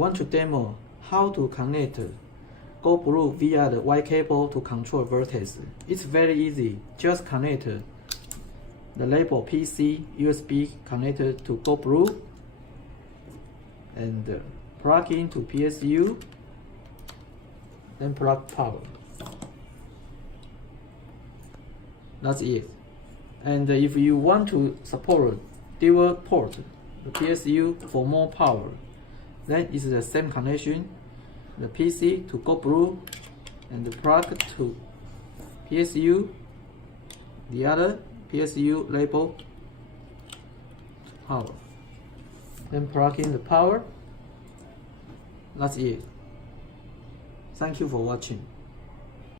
want to demo how to connect GoBlue via the white cable to control voltage. It's very easy. Just connect the label PC USB connected to GoBlue and plug into PSU, then plug power. That's it. And if you want to support dual port, the PSU for more power, then it's the same connection. The PC to GoBlue and the plug to PSU, the other PSU label to power. Then plug in the power. That's it. Thank you for watching.